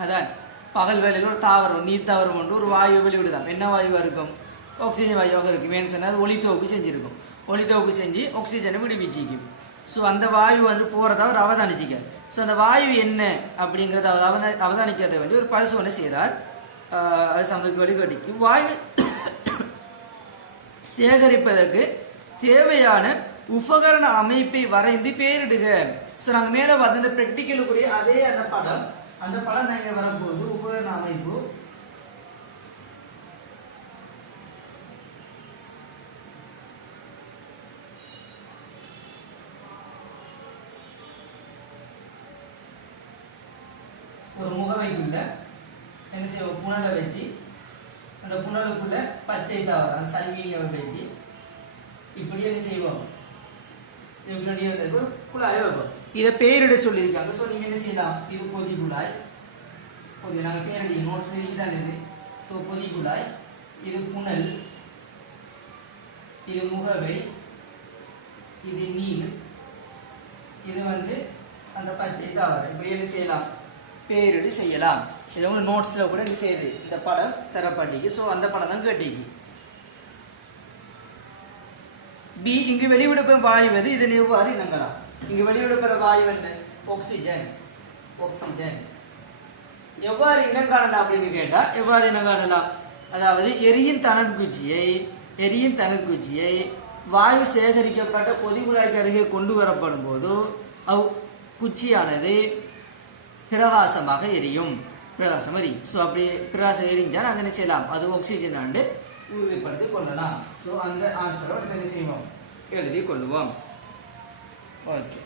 அதான் பகல் வேளையில் ஒரு தாவரம், நீர் தாவரம் ஒன்று ஒரு வாயு வெளிவிடுதான். என்ன வாயுவாக இருக்கும், ஆக்சிஜன் வாயுவாக இருக்கும். ஏன்னு சொன்னால் அது ஒளித்தொகுப்பு செஞ்சுருக்கும். ஒளித்தொகுப்பு செஞ்சு ஆக்சிஜனை விடுவிச்சிக்கும். ஸோ அந்த வாயு வந்து போகிறதா அவர் அவதானிச்சிக்க. ஸோ அந்த வாயு என்ன அப்படிங்கிறத அவதானிக்கிறத வேண்டி ஒரு பரிசோதனை செய்கிறார். அது சமத்துக்கு வழிகாட்டி இவ்வாயு சேகரிப்பதற்கு தேவையான உபகரண அமைப்பை வரைந்து பெயரிடுக. ஸோ நாங்கள் மேலே பார்த்து இந்த ப்ராக்டிக்கலுக்குரிய அதே அந்த படம் தான் இங்கே வரும்போது உபகரண அமைப்பு ஒரு முகவைக்குள்ள என்ன செய்வோம், புனலை வச்சு அந்த புனலுக்குள்ள பச்சை தாவரம் அந்த சல்வீனியாவை வச்சு இப்படி என்ன செய்வோம், குழாய் வைப்போம். இதை பெயரிட சொல்லியிருக்காங்க. ஸோ நீங்கள் என்ன செய்யலாம், இது பொதி குழாய், பொதி நாங்கள் பேரடி நோட்ஸ் இதுதான் இது. ஸோ பொதி குழாய், இது புனல், இது முகவை, இது நீர், இது அந்த பச்சை தாவரம். இப்படி என்ன செய்யலாம், பேரிடு செய்யலாம். இதை வந்து நோட்ஸில் கூட இது செய்யுது, இந்த படம் தரப்பட்டிக்கு. ஸோ அந்த படம் தான் கேட்டிக்கு. பி, இங்கு வெளிவிடப்படும் வாயுவது இதனை எவ்வாறு இனங்கலாம். இங்கு வெளிவிடப்படுற வாயு என்ன, ஆக்சிஜன். எவ்வாறு இனங்காணலாம் அப்படின்னு கேட்டா எவ்வாறு இனங்காணலாம், அதாவது எரியின் தனக்குச்சியை வாயு சேகரிக்கப்பட்ட பொதிகுழாய்க்கு அருகே கொண்டு வரப்படும் போது குச்சியானது பிரகாசமாக எரியும். ஸோ அப்படி பிரகாசம் எரிஞ்சால் நாங்கள் என்ன செய்யலாம், அது ஆக்சிஜன் ஆண்டு உறுதிப்படுத்தி கொள்ளலாம். ஸோ அந்த ஆன்சரை என்ன செய்வோம், எழுதி கொள்ளுவோம். ஓகே,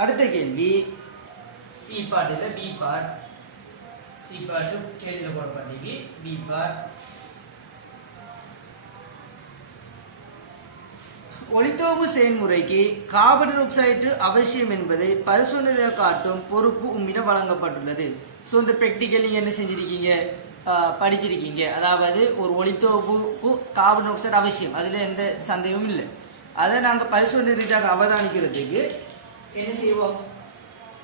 அடுத்த கேள்வி சி பார்ட் இல்லை பி பார்ட். சி பார்ட் கேள்வியில் போடப்பட்டிக்கு, பி பார்ட். ஒளித்தோப்பு செயல்முறைக்கு கார்பன் டை ஆக்சைடு அவசியம் என்பதை பரிசோதனையாக காட்டும் பொறுப்பு உம்மிடம் வழங்கப்பட்டுள்ளது. ஸோ இந்த ப்ராக்டிக்கல் நீங்கள் என்ன செஞ்சிருக்கீங்க, படிச்சிருக்கீங்க. அதாவது ஒரு ஒளித்தோப்புக்கு கார்பன் டை ஆக்சைடு அவசியம், அதில் எந்த சந்தேகமும் இல்லை. அதை நாங்கள் பரிசோதனை ரீதியாக அவதானிக்கிறதுக்கு என்ன செய்வோம்,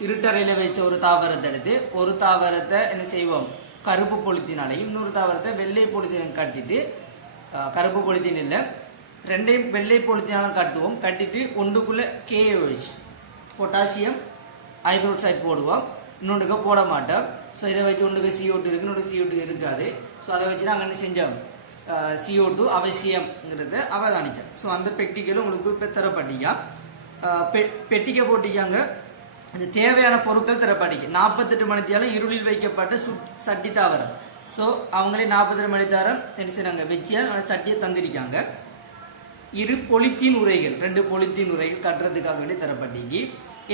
இருட்டறையில் வச்ச ஒரு தாவரத்தை எடுத்து ஒரு தாவரத்தை என்ன செய்வோம், கருப்பு பொலித்தீனாலையும் இன்னொரு தாவரத்தை வெள்ளை பொலித்தீனும் கட்டிட்டு, கருப்பு பொலித்தீன் இல்லை ரெண்டையும் வெள்ளை பொலித்தீனாலும் கட்டுவோம். கட்டிட்டு ஒன்றுக்குள்ளே KOH பொட்டாசியம் ஹைட்ரோக்சைடு போடுவோம், இன்னொன்றுக்கு போட மாட்டோம். ஸோ இதை வச்சு ஒன்றுக்கு CO2 இருக்குது, இன்னொரு CO2 இருக்காது. ஸோ அதை வச்சு நாங்கள் என்ன செஞ்சோம், CO2 அவசியங்கிறத அவதானித்தோம். ஸோ அந்த ப்ராக்டிக்கலும் உங்களுக்கு இப்போ தரப்பட்டீங்க. பெட்டிக்க போட்டிக்காங்க, அந்த தேவையான பொருட்கள் தரப்பட்டிக்கு 48 மணித்தியாலும் இருளில் வைக்கப்பட்ட சட்டி தாவரம். ஸோ அவங்களே 48 மணித்தாரம் என்ன செய்றாங்க வச்சு சட்டியை தந்திருக்காங்க. 2 பொலித்தீன் உரைகள், 2 பொலித்தீன் உரைகள் கட்டுறதுக்காக வேண்டி தரப்பட்டிக்கு.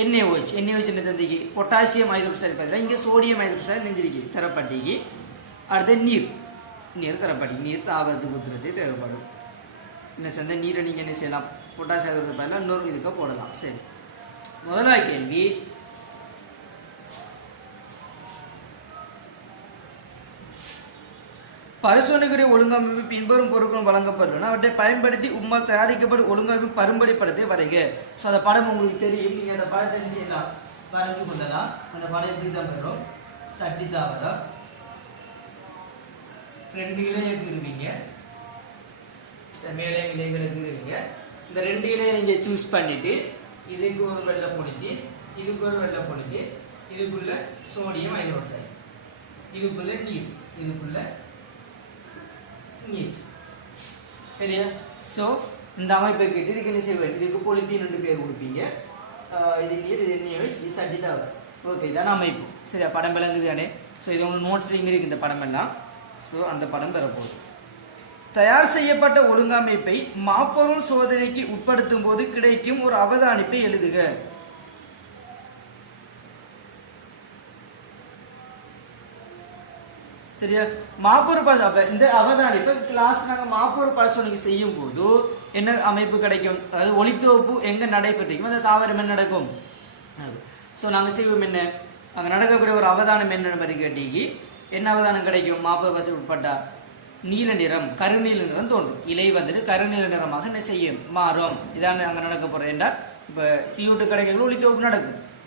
NaOH என்ன தந்திக்கு, பொட்டாசியம் ஹைட்ரோக்சைடு பதிலாக இங்கே சோடியம் ஹைட்ரோக்சைடு நெஞ்சிருக்கு தரப்பட்டிக்கு. அடுத்து நீர் தரப்பட்டி, நீர் தாவரத்துக்கு ஊற்றுறது தேவைப்படும். என்ன சேர்ந்த நீரை நீங்கள் என்ன செய்யலாம், பொட்டாசியம் ஹைட்ரோக்சைடு பதிலாக இன்னொரு இதுக்கு போடலாம். சரி, முதலாவது கேள்வி, பரிசோதனைக்குரிய ஒழுங்கமைப்பு பின்வரும் பொருட்களும் வழங்கப்படுவன, அவற்றை பயன்படுத்தி உம்மால் தயாரிக்கப்படும் ஒழுங்கமைப்பு பரும்படி படத்தை வரைக. ஸோ அந்த படம் உங்களுக்கு தெரியும், நீங்கள் அந்த படத்தை என்ன செய்யலாம், வரைஞ்சு கொள்ளலாம். அந்த படம் எப்படி தான் வரும், சட்டி தாவரம் 2 இலையை கீறுவீங்க, மேலே இலைகளை கீறுவீங்க. இந்த 2 இலையை நீங்கள் சூஸ் பண்ணிட்டு இதுக்கு ஒரு வெள்ளை பொலித்தீன், இதுக்கு ஒரு வெள்ளை பொலித்தீன், இதுக்குள்ள சோடியம் ஹைட்ரோக்சைடு, இதுக்குள்ள நீர், இதுக்குள்ள நீர். சரியா? ஸோ இந்த அமைப்பை கேட்டு இதுக்கு என்ன செய்வார், இதுக்கு பொலித்தீன் 2 பேர் கொடுப்பீங்க. இது நீர், இது NaOH, இது சட்டி தாவரம். ஓகே, இதான அமைப்பு. சரியா, படம் விளங்குது தானே. ஸோ இது உங்களுக்கு நோட்ஸ்ல இங்கே இருக்குது இந்த படம் எல்லாம். ஸோ அந்த படம் தரப்போகுது. தயார் செய்யப்பட்ட ஒழுங்கமைப்பை மாப்பொருள் சோதனைக்கு உட்படுத்தும் போது கிடைக்கும் ஒரு அவதானிப்பை எழுதுக. சரியா, மாப்பொருள் பரிசோதனை இந்த அவதானிப்பை கிளாஸ் நாங்கள் மாப்பொருள் பரிசோதனை செய்யும் போது என்ன அமைப்பு கிடைக்கும், அதாவது ஒளித்தொகுப்பு எங்கே நடைபெற்றிருக்கும் அந்த தாவரம் என்ன நடக்கும். ஸோ நாங்கள் செய்வோம் என்ன, அங்கே நடக்கக்கூடிய ஒரு அவதானம் என்ன மாதிரி கேட்டீங்க, என்ன அவதானம் கிடைக்கும், மாப்பொருள் பரிசோதனை உட்பட்டா நீல நிறம், கருநீல நிறம் தோன்றும். இலை கருநீல நிறமாக என்ன செய்யும், மாறும். இதான் அங்கே நடக்க போகிறோம். என்றால் இப்போ CO2 கிடைக்கிறது ஒளித்தொகுப்பு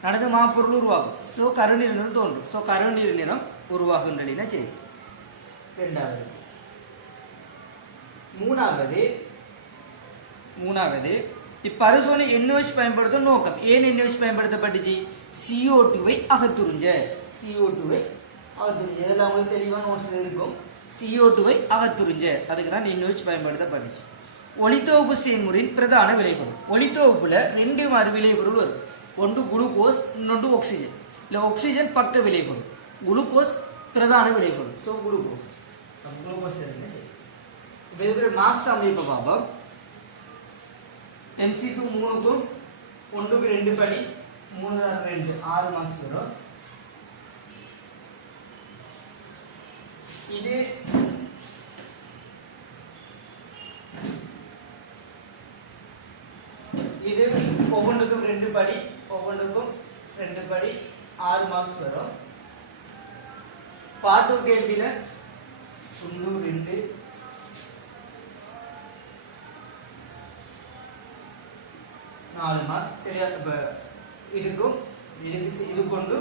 நடந்து மாப்பொருள் உருவாகும். ஸோ கருநீல நிறம் தோன்றும். ஸோ கருநீல நிறம் உருவாகுன்றதுனா சரி. ரெண்டாவது, மூணாவது இப்பரிசோதனை NaOH பயன்படுத்தும் நோக்கம். ஏன் NaOH பயன்படுத்தப்பட்டுச்சு, CO2வை அகத்துறிஞ்ச. இதெல்லாம் உங்களுக்கு தெளிவான நோட்ஸ் இருக்கும். CO2வை அகத்துறிஞ்ச, அதுக்கு தான் NaOH பயன்படுத்தப்பட்டுச்சு. ஒளித்தொகுப்பு செயல்முறையின் பிரதான விளைபொருள். ஒளித்தொகுப்புல 2 மாதிரி விளைபொருள் வரும். ஒன்று குளுக்கோஸ், இன்னொன்று ஆக்சிஜன். இல்லை ஆக்சிஜன் பக்க விளைபொருள், குளுக்கோஸ் பிரதான விளைபொருள். ஸோ குளுக்கோஸ் தெரியுங்க. சரி, இப்போ இருக்கிற மார்க்ஸ் அமைப்பை பார்ப்போம். MC2 3க்கும் 1க்கு 2 படி 3 2 6 மார்க்ஸ் வரும். இது இது ஒவ்வொன்றுக்கும் 2 படி 6 மார்க்ஸ் வரும். பார்ட் 2 கேள்வியில 1 2 4 மார்க்ஸ். சரியா? இப்போ இது கொண்டு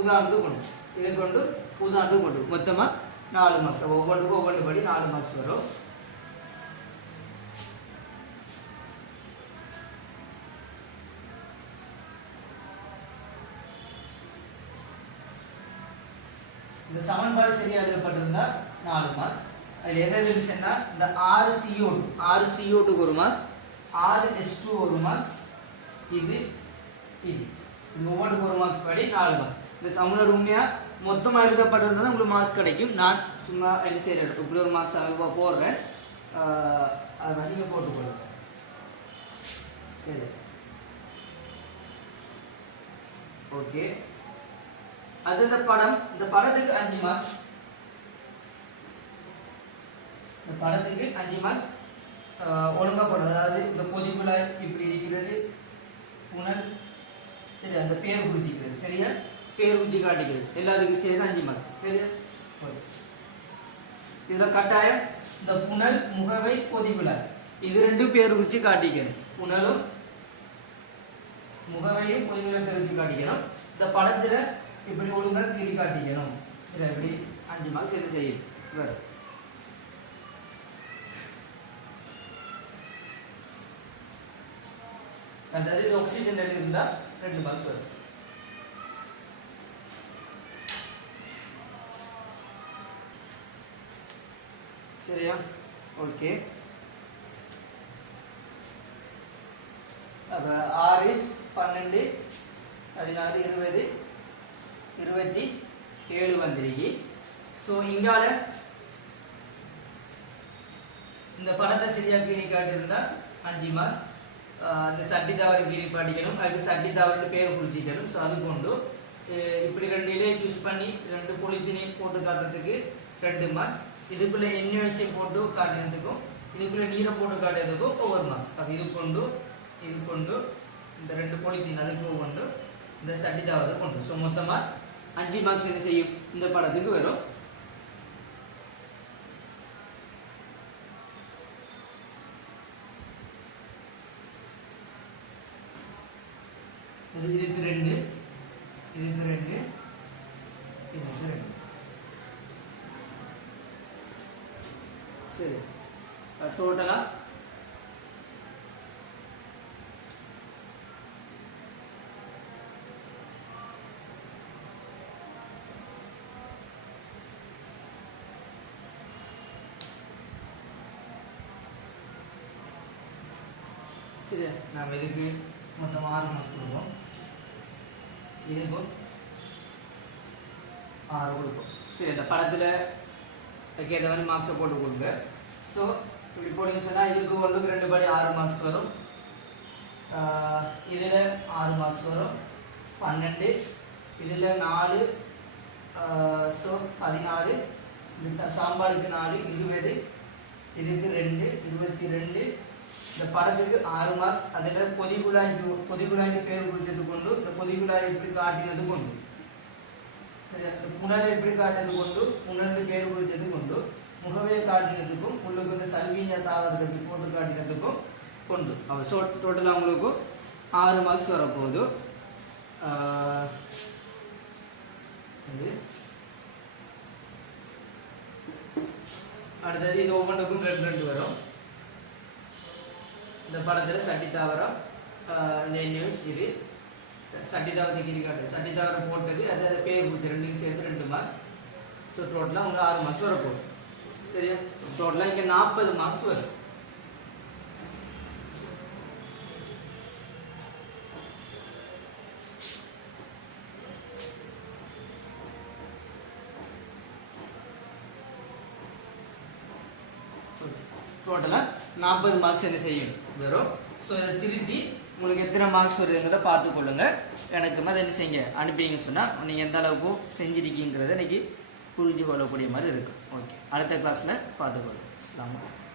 உதாரணத்துக்கு கொண்டு மொத்தமாக 4 மார்க்ஸ். ஒவ்வொன்றுக்கும் ஒவ்வொன்று படி 4 மார்க்ஸ் வரும். இந்த சமன்பாடு சரியா எழுதப்பட்டிருந்தா 4 மார்க்ஸ். அதில் எதை இருந்துச்சுன்னா இந்த 6CO2 ஒரு மார்க்ஸ், 6H2 ஒரு மார்க்ஸ், இது ஒவ்வொன்றுக்கு ஒரு மார்க்ஸ் படி 4 மார்க்ஸ். இந்த சமன்பாடு உண்மையாக மொத்தமாக எழுதப்பட்டிருந்தா உங்களுக்கு மார்க்ஸ் கிடைக்கும். நான் சும்மா என்ன செய்கிறேன், இப்படி ஒரு மார்க்ஸ் அமைப்பாக போடுறேன், அதை நீங்கள் போட்டுக்கொள்ளுங்க. சரி, ஓகே. அது இந்த படத்துக்கு 5 மார்க்ஸ். இந்த படத்துக்கு 5 மார்க்ஸ் ஒழுங்கா போடும். அதாவது இந்த பொதிக்குழாய் இப்படி இருக்கிறது, புனல், சரி, அந்த பேர் குறிச்சிக்கிறது, சரியா? பேர் குறிச்சி காட்டிக்கிறது, எல்லாத்துக்கும் சேர்த்து 5 மார்க்ஸ். சரியா? இதுல கட்டாயம் இந்த புனல், முகவை, பொதிக்குழாய் இது 2 பேர் குறிச்சி காட்டிக்கணும். புனலும் முகவையும் பொதிக்குழாய் பேர் குறிச்சி காட்டிக்கணும். இந்த படத்துல இப்படி ஒழுங்கா கீறி காட்டிக்கணும். சரி, இப்படி 5 மார்க்ஸ் என்ன செய்யும் வரும். அதாவது ஆக்சிஜன் இருந்தா 2 மார்க்ஸ் வரும். சரியா? ஓகே. அப்ப 6 12 16 20 27 வந்திருக்கு. ஸோ இங்கால இந்த படத்தை சரியா கீறி காட்டியிருந்தா 5 மார்க்ஸ். இந்த சட்டி தாவரை கீறி படிக்கணும், அதுக்கு சட்டி தாவரன்னு பேர் குறிச்சிக்கணும். ஸோ அது கொண்டு இப்படி 2 இலையை சூஸ் பண்ணி 2 பொலித்தினை போட்டு காட்டுறதுக்கு 2 மார்க்ஸ். இதுக்குள்ள எண்ணெய் வச்சு போட்டு காட்டுறதுக்கும் இதுக்குள்ள நீரை போட்டு காட்டுறதுக்கும் ஒவ்வொரு மார்க்ஸ். அப்போ இது கொண்டு இந்த 2 பொலித்தின் அதுக்கு கொண்டு இந்த சட்டி தாவரை கொண்டு ஸோ மொத்தமாக 5 மார்க்ஸ் என்ன செய்யும் இந்த படத்துக்கு வரும். இதுக்கு 2 சரி, டோட்டலா சரி, நாம் இதுக்கு மொத்தம் 6 மார்க்ஸ் கொடுப்போம், இதுக்கும் 6 கொடுப்போம். சரி, இந்த படத்தில் ஏற்ற மாதிரி மார்க்ஸை போட்டு கொடுங்க. ஸோ இப்படி போட்டிங்கன்னு சொன்னால் இதுக்கு 1க்கு 2 படி 6 மார்க்ஸ் வரும். இதில் 6 மார்க்ஸ் வரும். 12 இதில் 4 ஸோ 16 இந்த சாம்பாருக்கு 4 20 இதுக்கு 2 22 இந்த படத்துக்கு 6 மார்க்ஸ். அதில் பொதிக்குழாய்க்கு பேர் கொடுத்தது கொண்டு இந்த பொதிக்குழாய் இப்படி காட்டினது கொண்டு சரி, இந்த புனலை எப்படி காட்டினது கொண்டு புனலுக்கு பேர் கொடுத்தது கொண்டு முகவையை காட்டினதுக்கும் உள்ளுக்கு இந்த சல்வீனியா தாவரத்துக்கு போட்டு காட்டினதுக்கும் கொண்டு அவர் டோட்டலாக உங்களுக்கு 6 மார்க்ஸ் வரப்போகுது. அடுத்தது இது ஒவ்வொன்றுக்கும் 2 வரும். இந்த படத்தில் சட்டி தாவரம், இந்த நியூஸ் இது சட்டி தாவரத்துக்கு இருக்காது, சட்டி தாவரம் போட்டது அது பேர் கொடுத்து 2க்கும் சேர்த்து 2 மார்க்ஸ். ஸோ டோட்டலாக உங்களுக்கு 6 மார்க்ஸ் வரப்போகுது. சரியா? டோட்டலாக இங்கே 40 மார்க்ஸ் வரும். டோட்டலாக 40 மார்க்ஸ் என்ன செய்யணும் வரும். ஸோ இதை திருத்தி உங்களுக்கு எத்தனை மார்க்ஸ் வருதுங்கிறத பார்த்துக்கொள்ளுங்க. எனக்கு மாதிரி என்ன செய்யுங்க அனுப்பிங்கன்னு சொன்னால் நீங்கள் எந்த அளவுக்கு செஞ்சிருக்கீங்கிறத இன்றைக்கி புரிஞ்சு கொள்ளக்கூடிய மாதிரி இருக்கும். ஓகே, அடுத்த கிளாஸில் பார்த்துக்கொள்ளுங்க. அஸ்ஸலாமு அலைக்கும்.